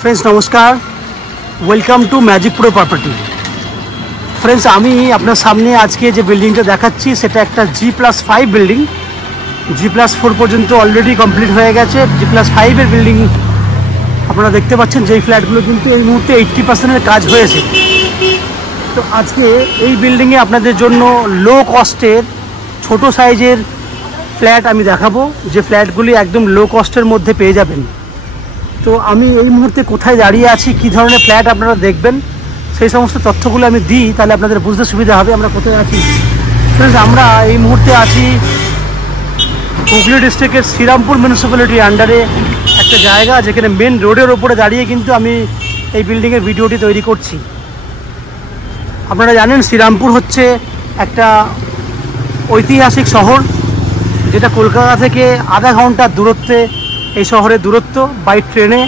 Friends नमस्कार, welcome to magic pro property. Friends আমি আপনার সামনে আজকে যে বিল্ডিংটা দেখাচ্ছি সেটা একটা G+5 বিল্ডিং। G+4 পর্যন্ত অলরেডি কমপ্লিট হয়ে গেছে। G+5 এর বিল্ডিং আপনারা দেখতে পাচ্ছেন, যেই ফ্ল্যাটগুলো কিন্তু এই মুহূর্তে 80% কাজ হয়েছে। তো আজকে এই বিল্ডিংয়ে আপনাদের জন্য লো কস্টের ছোট সাইজের ফ্ল্যাট আমি দেখাবো, যে ফ্ল্যাটগুলি একদম লো কস্টের মধ্যে পেয়ে যাবেন। তো আমি এই মুহূর্তে কোথায় দাঁড়িয়ে আছি, কী ধরনের ফ্ল্যাট আপনারা দেখবেন, সেই সমস্ত তথ্যগুলো আমি দিই, তাহলে আপনাদের বুঝতে সুবিধা হবে আমরা কোথায় আছি। ফ্রেন্ডস আমরা এই মুহূর্তে আছি হুগলি ডিস্ট্রিক্টের শ্রীরামপুর মিউনিসিপ্যালিটির আন্ডারে একটা জায়গা, যেখানে মেন রোডের ওপরে দাঁড়িয়ে কিন্তু আমি এই বিল্ডিংয়ের ভিডিওটি তৈরি করছি। আপনারা জানেন শ্রীরামপুর হচ্ছে একটা ঐতিহাসিক শহর, যেটা কলকাতা থেকে আধা ঘন্টার দূরত্বে এই শহরের দূরত্ব বাই ট্রেনে।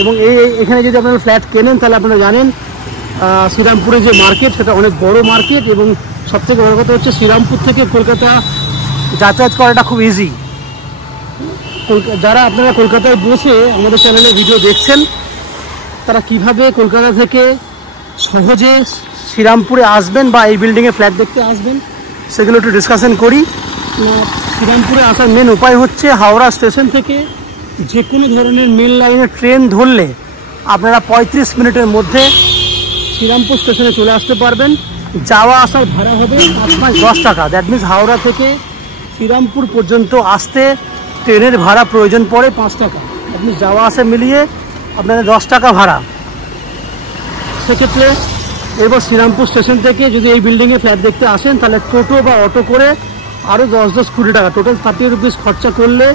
এবং এখানে যদি আপনারা ফ্ল্যাট কেনেন তাহলে আপনারা জানেন শ্রীরামপুরে যে মার্কেট সেটা অনেক বড় মার্কেট, এবং সবথেকে বড় কথা হচ্ছে শ্রীরামপুর থেকে কলকাতা যাতায়াত করাটা খুব ইজি। যারা আপনারা কলকাতায় বসে আমাদের চ্যানেলে ভিডিও দেখছেন, তারা কিভাবে কলকাতা থেকে সহজে শ্রীরামপুরে আসবেন বা এই বিল্ডিংয়ে ফ্ল্যাট দেখতে আসবেন সেগুলো একটু ডিসকাশন করি। শ্রীরামপুরে আসার মেন উপায় হচ্ছে হাওড়া স্টেশন থেকে যে কোনো ধরনের মেন লাইনের ট্রেন ধরলে আপনারা 35 মিনিটের মধ্যে শ্রীরামপুর স্টেশনে চলে আসতে পারবেন। যাওয়া আসার ভাড়া হবে 5-10 টাকা। দ্যাট মিনস হাওড়া থেকে শ্রীরামপুর পর্যন্ত আসতে ট্রেনের ভাড়া প্রয়োজন পড়ে 5 টাকা। দ্যাট মিনস যাওয়া আসা মিলিয়ে আপনাদের 10 টাকা ভাড়া। সেক্ষেত্রে এবার শ্রীরামপুর স্টেশন থেকে যদি এই বিল্ডিংয়ে ফ্ল্যাট দেখতে আসেন তাহলে টোটো বা অটো করে আরও 10-20 টাকা, টোটাল 30 রুপিস খরচা করলে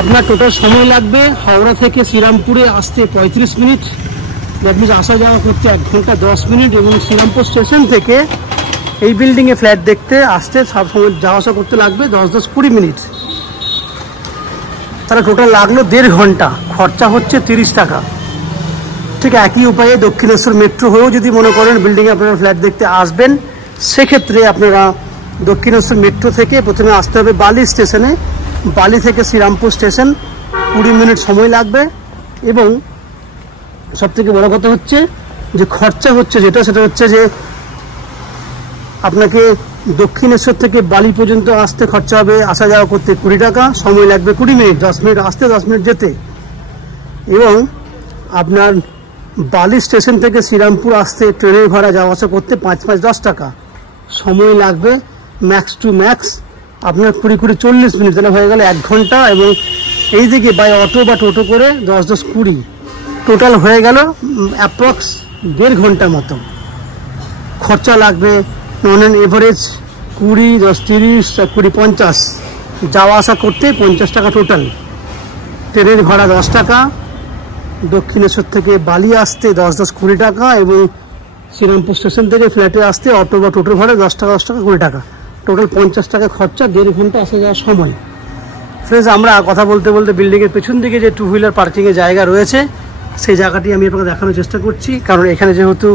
আপনার টোটাল সময় লাগবে হাওড়া থেকে শ্রীরামপুরে আসতে 35 মিনিট। দ্যাট মিনস আসা যাওয়া করতে 1 ঘন্টা 10 মিনিট, এবং শ্রীরামপুর স্টেশন থেকে এই বিল্ডিংয়ে ফ্ল্যাট দেখতে আসতে সব সময় যাওয়া আসা করতে লাগবে 10-20 মিনিট। তারা টোটাল লাগলো 1.5 ঘন্টা, খরচা হচ্ছে 30 টাকা। ঠিক একই উপায়ে দক্ষিণেশ্বর মেট্রো হয়েও যদি মনে করেন বিল্ডিংয়ে আপনারা ফ্ল্যাট দেখতে আসবেন, সেক্ষেত্রে আপনারা দক্ষিণেশ্বর মেট্রো থেকে প্রথমে আসতে হবে বালি স্টেশনে। বালি থেকে শ্রীরামপুর স্টেশন 20 মিনিট সময় লাগবে। এবং সবথেকে বড় কথা হচ্ছে যে খরচা হচ্ছে সেটা হচ্ছে যে আপনাকে দক্ষিণেশ্বর থেকে বালি পর্যন্ত আসতে খরচা হবে, আসা যাওয়া করতে 20 টাকা, সময় লাগবে 20 মিনিট, 10 মিনিট আসতে 10 মিনিট যেতে। এবং আপনার বালি স্টেশন থেকে শ্রীরামপুর আসতে ট্রেনের ভাড়া যাওয়া আসা করতে 5-10 টাকা, সময় লাগবে ম্যাক্স টু ম্যাক্স আপনার 20-40 মিনিট, তাহলে হয়ে গেল 1 ঘন্টা। এবং এই দিকে বাই অটো বা টোটো করে 10-20 টোটাল হয়ে গেল অ্যাপ্রক্স 1.5 ঘন্টার মতো। খরচা লাগবে নন অ্যান এভারেজ 20, 10, 30, 20, 50 যাওয়া আসা করতে 50 টাকা টোটাল। ট্রেনের ভাড়া 10 টাকা, দক্ষিণেশ্বর থেকে বালি আসতে 10-20 টাকা, এবং শ্রীরামপুর স্টেশন থেকে ফ্ল্যাটে আসতে অটো বা টোটোর ভাড়া 10 টাকা 20 টাকা, টোটাল 50 টাকা খরচা, 1.5 ঘন্টা আসা যাওয়ার সময়। ফ্রেন্ডস আমরা কথা বলতে বলতে বিল্ডিংয়ের পেছন দিকে যে 2 হুইলার পার্কিংয়ের জায়গা রয়েছে সেই জায়গাটি আমি আপনাকে দেখানোর চেষ্টা করছি, কারণ এখানে যেহেতু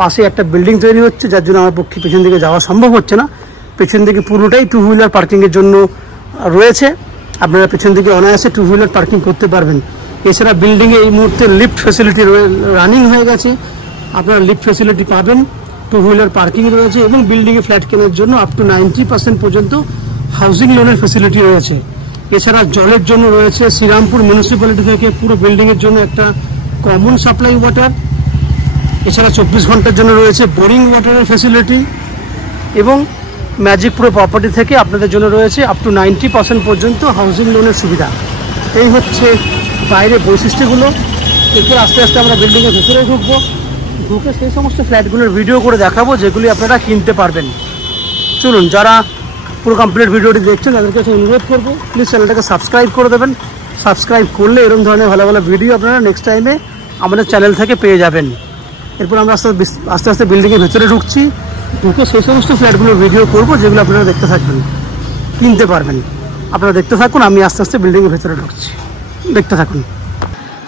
পাশে একটা বিল্ডিং তৈরি হচ্ছে, যার জন্য আমার পক্ষে পেছন দিকে যাওয়া সম্ভব হচ্ছে না। পেছন দিকে পুরোটাই 2 হুইলার পার্কিংয়ের জন্য রয়েছে। আপনারা পেছন দিকে অনায়াসে 2 হুইলার পার্কিং করতে পারবেন। এছাড়া বিল্ডিংয়ে এই মুহূর্তে লিফট ফ্যাসিলিটি রানিং হয়ে গেছে, আপনারা লিফট ফ্যাসিলিটি পাবেন, 2 হুইলার পার্কিং রয়েছে, এবং বিল্ডিংয়ে ফ্ল্যাট কেনার জন্য আপ টু 90% পর্যন্ত হাউজিং লোনের ফ্যাসিলিটি রয়েছে। এছাড়া জলের জন্য রয়েছে শ্রীরামপুর মিউনিসিপ্যালিটি থেকে পুরো বিল্ডিংয়ের জন্য একটা কমন সাপ্লাই ওয়াটার। এছাড়া 24 ঘন্টার জন্য রয়েছে বোরিং ওয়াটারের ফ্যাসিলিটি, এবং ম্যাজিক প্রো প্রপার্টি থেকে আপনাদের জন্য রয়েছে আপ টু 90% পর্যন্ত হাউজিং লোনের সুবিধা। এই হচ্ছে বাইরে বৈশিষ্ট্যগুলো। এরপর আস্তে আস্তে আমরা বিল্ডিংয়ের ভেতরে ঢুকে সেই সমস্ত ফ্ল্যাটগুলোর ভিডিও করে দেখাবো যেগুলি আপনারা কিনতে পারবেন। চলুন, যারা পুরো কমপ্লিট ভিডিওটি দেখছেন তাদের কাছে অনুরোধ করবো প্লিজ চ্যানেলটাকে সাবস্ক্রাইব করে দেবেন। সাবস্ক্রাইব করলে এরকম ধরনের ভালো ভালো ভিডিও আপনারা নেক্সট টাইমে আমাদের চ্যানেল থেকে পেয়ে যাবেন। এরপর আমরা আস্তে আস্তে বিল্ডিংয়ের ভেতরে ঢুকে সেই সমস্ত ফ্ল্যাটগুলোর ভিডিও করবো যেগুলো আপনারা দেখতে থাকবেন, কিনতে পারবেন। আপনারা দেখতে থাকুন, আমি আস্তে আস্তে বিল্ডিংয়ের ভেতরে ঢুকছি, দেখতে থাকুন।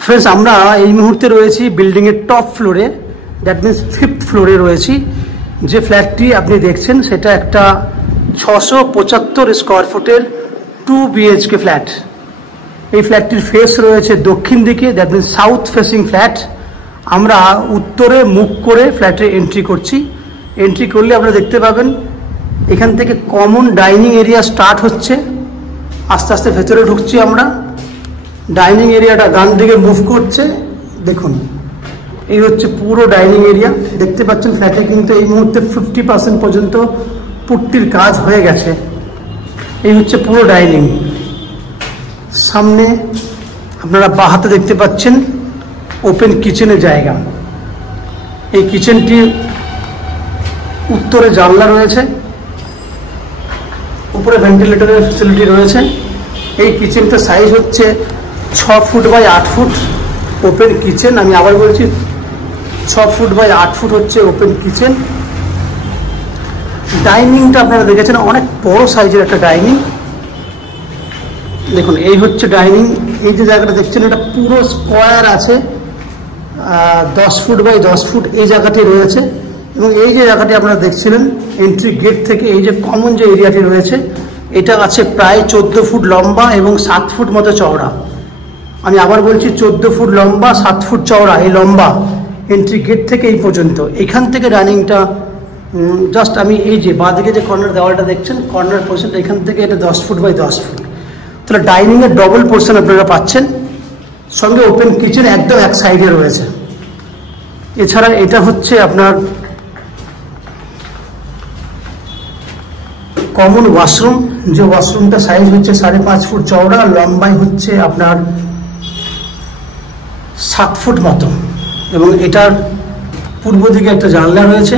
ফ্রেন্ডস আমরা এই মুহূর্তে রয়েছি বিল্ডিংয়ের টপ ফ্লোরে, দ্যাট মিনস 5th ফ্লোরে রয়েছি। যে ফ্ল্যাটটি আপনি দেখছেন সেটা একটা 675 স্কোয়ার ফুটের 2 BHK ফ্ল্যাট। এই ফ্ল্যাটটির ফেস রয়েছে দক্ষিণ দিকে, that means south facing flat. আমরা উত্তরে মুখ করে ফ্ল্যাটে এন্ট্রি করছি। এন্ট্রি করলে আপনারা দেখতে পাবেন এখান থেকে কমন ডাইনিং এরিয়া স্টার্ট হচ্ছে। আস্তে আস্তে ভেতরে ঢুকছি আমরা। ডাইনিং এরিয়াটা ডান দিকে মুভ করছে। দেখুন এই হচ্ছে পুরো ডাইনিং এরিয়া। দেখতে পাচ্ছেন ফ্ল্যাটে কিন্তু এই মুহূর্তে 50% পর্যন্ত পুট্টির কাজ হয়ে গেছে। এই হচ্ছে পুরো ডাইনিং। সামনে আপনারা বাঁ হাতে দেখতে পাচ্ছেন ওপেন কিচেনের জায়গা। এই কিচেনটি উত্তরে জানলা রয়েছে, উপরে ভেন্টিলেটরের ফ্যাসিলিটি রয়েছে। এই কিচেনটার সাইজ হচ্ছে 6 foot by 8 foot open kitchen. আমি আবার বলছি 6 ফুট বাই 8 ফুট হচ্ছে ওপেন কিচেন। ডাইনিংটা আপনারা দেখেছেন অনেক বড় সাইজের একটা ডাইনিং। দেখুন এই হচ্ছে ডাইনিং। এই যে জায়গাটা দেখছেন এটা পুরো স্কোয়ার আছে, 10 ফুট বাই 10 ফুট এই জায়গাটি রয়েছে। এবং এই যে জায়গাটি আপনারা দেখছিলেন এন্ট্রি গেট থেকে এই যে কমন যে এরিয়াটি রয়েছে এটা আছে প্রায় 14 ফুট লম্বা এবং 7 ফুট মতো চওড়া। আমি আবার বলছি 14 ফুট লম্বা 7 ফুট চওড়া এই লম্বা এন্ট্রি গেট থেকে এই পর্যন্ত। এখান থেকে ডাইনিংটা জাস্ট আমি এই যে বাঁদিকে যে কর্নার দেওয়ালটা দেখছেন কর্নার পোর্শন এখান থেকে এটা 10 ফুট বাই 10 ফুট। তাহলে ডাইনিংয়ের ডবল পোর্শন আপনারা পাচ্ছেন। সঙ্গে ওপেন কিচেন একদম এক সাইডে রয়েছে। এছাড়া এটা হচ্ছে আপনার কমন ওয়াশরুম। যে ওয়াশরুমটা সাইজ হচ্ছে 5.5 ফুট চওড়া, লম্বাই হচ্ছে আপনার 7 ফুট মতো। এবং এটার পূর্ব দিকে একটা জানলা রয়েছে।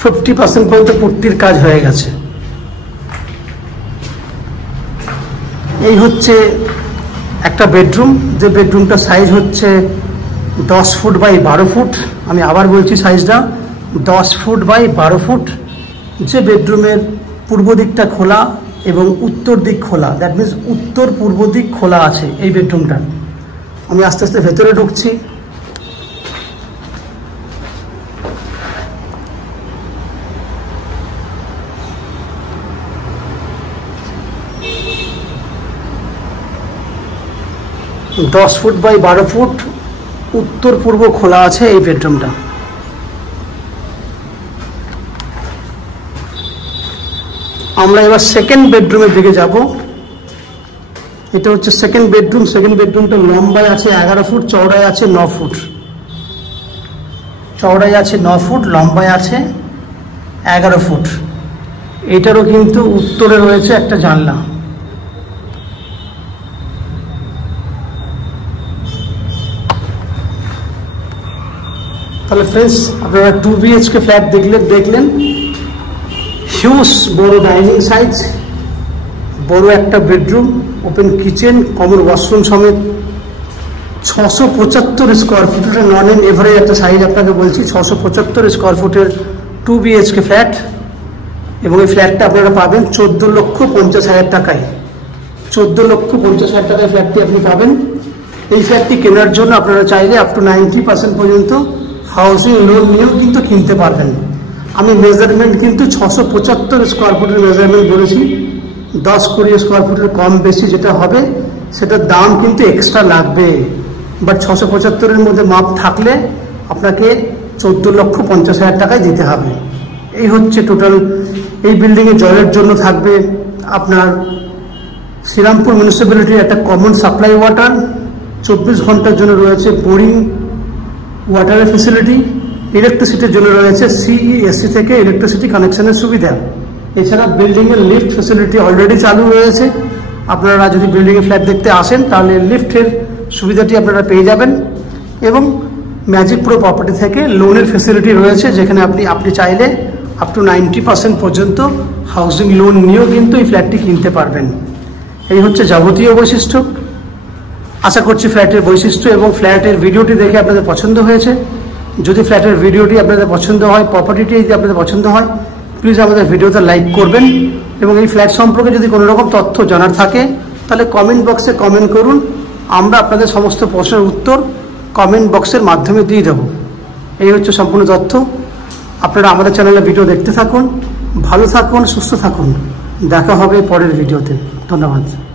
50% পর্যন্ত পুট্টির কাজ হয়ে গেছে। এই হচ্ছে একটা বেডরুম। যে বেডরুমটা সাইজ হচ্ছে 10 ফুট বাই 12 ফুট। আমি আবার বলছি সাইজটা 10 ফুট বাই 12 ফুট। যে বেডরুমের পূর্ব দিকটা খোলা এবং উত্তর দিক খোলা, দ্যাট মিনস উত্তর পূর্ব দিক খোলা আছে এই বেডরুমটা। আমি আস্তে আস্তে ভেতরে ঢুকছি। দশ ফুট বাই 12 ফুট উত্তর পূর্ব খোলা আছে এই বেডরুমটা। আমরা এবার সেকেন্ড বেডরুমের দিকে যাব। এটা হচ্ছে সেকেন্ড বেডরুম। সেকেন্ড বেডরুমটা লম্বায় আছে 11 ফুট, চওড়ায় আছে 9 ফুট। চওড়ায় আছে 9 ফুট, লম্বায় আছে 11 ফুট। এটারও কিন্তু উত্তরে রয়েছে একটা জানলা। তাহলে ফ্রেন্ডস আপনারা 2 BHK ফ্ল্যাট দেখলেন। হিউজ বড় ডাইনিং সাইজ, বড় একটা bedroom, open kitchen, common washroom সমেত 675 স্কোয়ার ফুট। এটা নন এন এভারেজ একটা সাইজ আপনাকে বলছি। 675 স্কোয়ার ফুটের 2 BHK ফ্ল্যাট। এবং এই ফ্ল্যাটটা আপনারা পাবেন 14,50,000 টাকায়। 14,50,000 টাকায় ফ্ল্যাটটি আপনি পাবেন। এই ফ্ল্যাটটি কেনার জন্য আপনারা চাইলে আপ টু 90% পর্যন্ত হাউসিং লোন নিয়েও কিন্তু কিনতে পারবেন। আমি মেজারমেন্ট কিন্তু 675 স্কোয়ার ফুটের মেজারমেন্ট বলেছি। 10-20 স্কোয়ার ফুটের কম বেশি যেটা হবে সেটার দাম কিন্তু এক্সট্রা লাগবে। বাট 675-এর মধ্যে মাপ থাকলে আপনাকে 14,50,000 টাকায় দিতে হবে। এই হচ্ছে টোটাল। এই বিল্ডিংয়ে জলের জন্য থাকবে আপনার শ্রীরামপুর মিউনিসিপ্যালিটির একটা কমন সাপ্লাই ওয়াটার। 24 ঘন্টার জন্য রয়েছে বোরিং ওয়াটারের ফেসিলিটি। ইলেকট্রিসিটির জন্য রয়েছে CESC থেকে ইলেকট্রিসিটি কানেকশনের সুবিধা। এছাড়া বিল্ডিংয়ের লিফট ফেসিলিটি অলরেডি চালু রয়েছে। আপনারা যদি বিল্ডিংয়ে ফ্ল্যাট দেখতে আসেন তাহলে লিফটের সুবিধাটি আপনারা পেয়ে যাবেন। এবং ম্যাজিক প্রো প্রপার্টি থেকে লোনের ফেসিলিটি রয়েছে, যেখানে আপনি চাইলে আপ টু 90% পর্যন্ত হাউজিং লোন নিয়েও কিন্তু এই ফ্ল্যাটটি কিনতে পারবেন। এই হচ্ছে যাবতীয় বৈশিষ্ট্য। আশা করছি ফ্ল্যাটের বৈশিষ্ট্য এবং ফ্ল্যাটের ভিডিওটি দেখে আপনাদের পছন্দ হয়েছে। যদি ফ্ল্যাটের ভিডিওটি আপনাদের পছন্দ হয়, প্রপার্টিটি যদি আপনাদের পছন্দ হয়, প্লিজ আমাদের ভিডিওতে লাইক করবেন। এবং এই ফ্ল্যাট সম্পর্কে যদি কোনো রকম তথ্য জানার থাকে তাহলে কমেন্ট বক্সে কমেন্ট করুন। আমরা আপনাদের সমস্ত প্রশ্নের উত্তর কমেন্ট বক্সের মাধ্যমে দিয়ে দেব। এই হচ্ছে সম্পূর্ণ তথ্য। আপনারা আমাদের চ্যানেলে ভিডিও দেখতে থাকুন। ভালো থাকুন, সুস্থ থাকুন। দেখা হবে পরের ভিডিওতে। ধন্যবাদ।